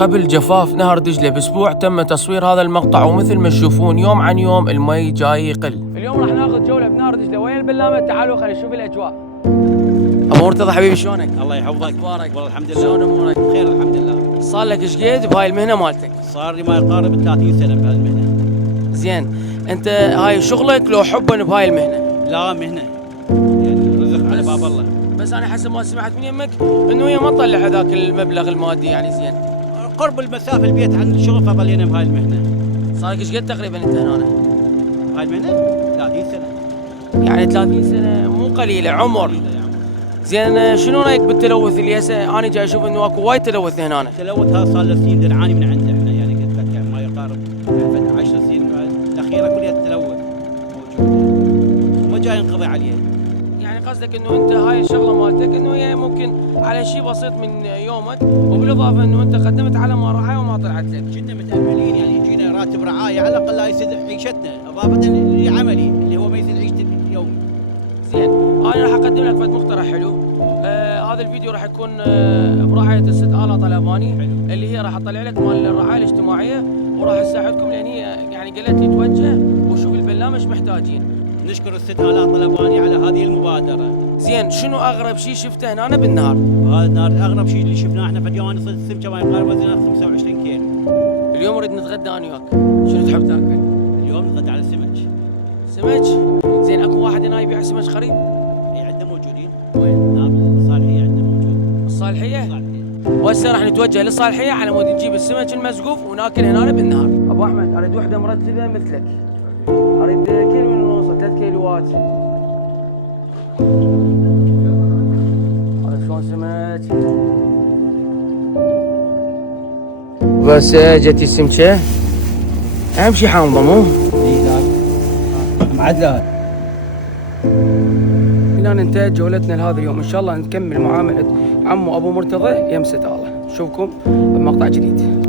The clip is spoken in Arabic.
قبل جفاف نهر دجلة بأسبوع تم تصوير هذا المقطع، ومثل ما تشوفون يوم عن يوم المي جاي يقل. اليوم راح ناخذ جولة بنهر دجلة ويا البلامة. تعالوا خلينا نشوف الأجواء. أبو مرتضى حبيبي شلونك؟ الله يحفظك. أخبارك؟ والله الحمد لله. شلون أمورك؟ بخير الحمد لله. صار لك ايش قد بهاي المهنة مالتك؟ صار لي ما يقارب 30 سنة بهذه المهنة. زين، أنت هاي شغلك لو حبا بهاي المهنة؟ لا مهنة، يعني رزق على باب الله. بس أنا حسب ما سمعت من يمك إنه هي ما تطلع هذاك المبلغ المادي يعني. زين، قرب المسافة البيت عن الشغل فظلينا بهاي المهنة. صار لك ايش قد تقريبا أنت هنا؟ هاي المهنة 30 سنة. يعني 30 سنة مو قليلة عمر. زين، شنو رايك بالتلوث اللي هسه انا جاي اشوف انه اكو وايد تلوث هنا؟ التلوث هذا صار له سنين نعاني من عنده احنا، يعني قلت لك يعني ما يقارب 10 سنين الاخيرة كلها التلوث موجود، ما جاي ينقضي عليه. يعني قصدك انه انت هاي الشغله مالتك انه هي ممكن على شيء بسيط من يومك، وبالاضافه انه انت قدمت على ما رعايه وما طلعت لك. كنا متأملين يعني يجينا راتب رعاية على الاقل لا يسد عيشتنا، اضافة لعملي اللي هو ما يسد عيشتي اليومي. زين، انا راح اقدم لك فد مقترح حلو. هذا الفيديو راح يكون برعايه الست آلا طلباني، اللي هي راح اطلع لك مال الرعايه الاجتماعيه، وراح تساعدكم لان هي يعني قالت لي توجه وشوف البلامه ايش محتاجين. نشكر الست آلاء طلباني على هذه المبادرة. زين، شنو اغرب شيء شفته هنا بالنهار؟ هذا النهار اغرب شيء اللي شفناه احنا فديوان السمكة ما يقارب وزنها 25 كيلو. اليوم نريد نتغدى انا وياك، شنو تحب تاكل؟ اليوم نتغدى على السمك. سمك؟ زين، اكو واحد هنا يبيع سمك قريب؟ اي عندنا موجودين. وين؟ نعم الصالحية عندنا موجود. الصالحية؟ الصالحية. وهسه راح نتوجه للصالحية على مود نجيب السمك المسقوف وناكل هنا بالنهار. ابو احمد، اريد وحدة مرتبة مثلك. اريد كيلو ونص 3 كيلوات. هذا شلون سمك؟ بس جتي السمكة اهم شي حامضة مو؟ اي لا معدلة. هنا ننتهي جولتنا لهذا اليوم، ان شاء الله نكمل معاملة عمو ابو مرتضى يم ست آلا. نشوفكم بمقطع جديد.